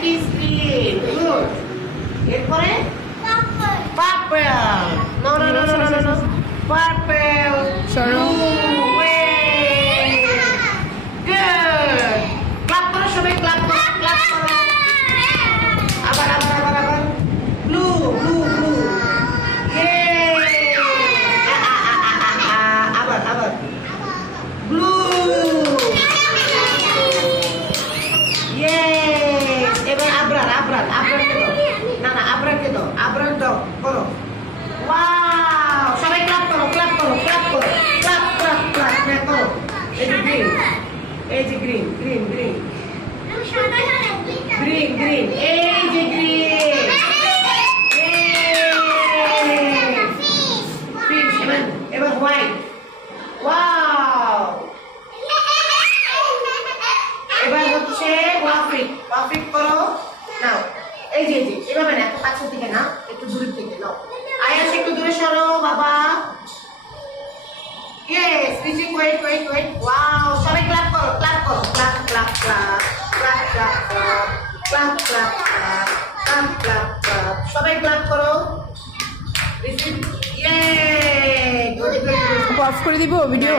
That is green. Good. এরপরে purple. No. Purple. Blue. Way. Good. Clap করো সবাই, clap করো. আবার. Blue. Yay. আবার. Blue. Yes. এবার আবরার কে দাও। না আবরার কে দাও। আবরার দাও করো। ওয়াও, সবাই ক্লাপ করো। ক্লাপ করো। হ্যাঁ করো। এই যে গ্রিন। গ্রিন। এই যে গ্রিন। ফিশ। এবার হোয়াইট। ওয়াও। এবার হচ্ছে ওয়াফিক করো। নাও এই যে এভাবে না, এত কাছে থেকে না, একটু দূরের থেকে নাও। আয়াস একটু দূরে সরো বাবা। Yes, reaching. ওয়েট। ওয়াও, সবাই ক্লাপ করো। ক্লাপ। সবাই ক্লাপ করো। রিচিং। ইয়ে, অফ করে দিব ভিডিও।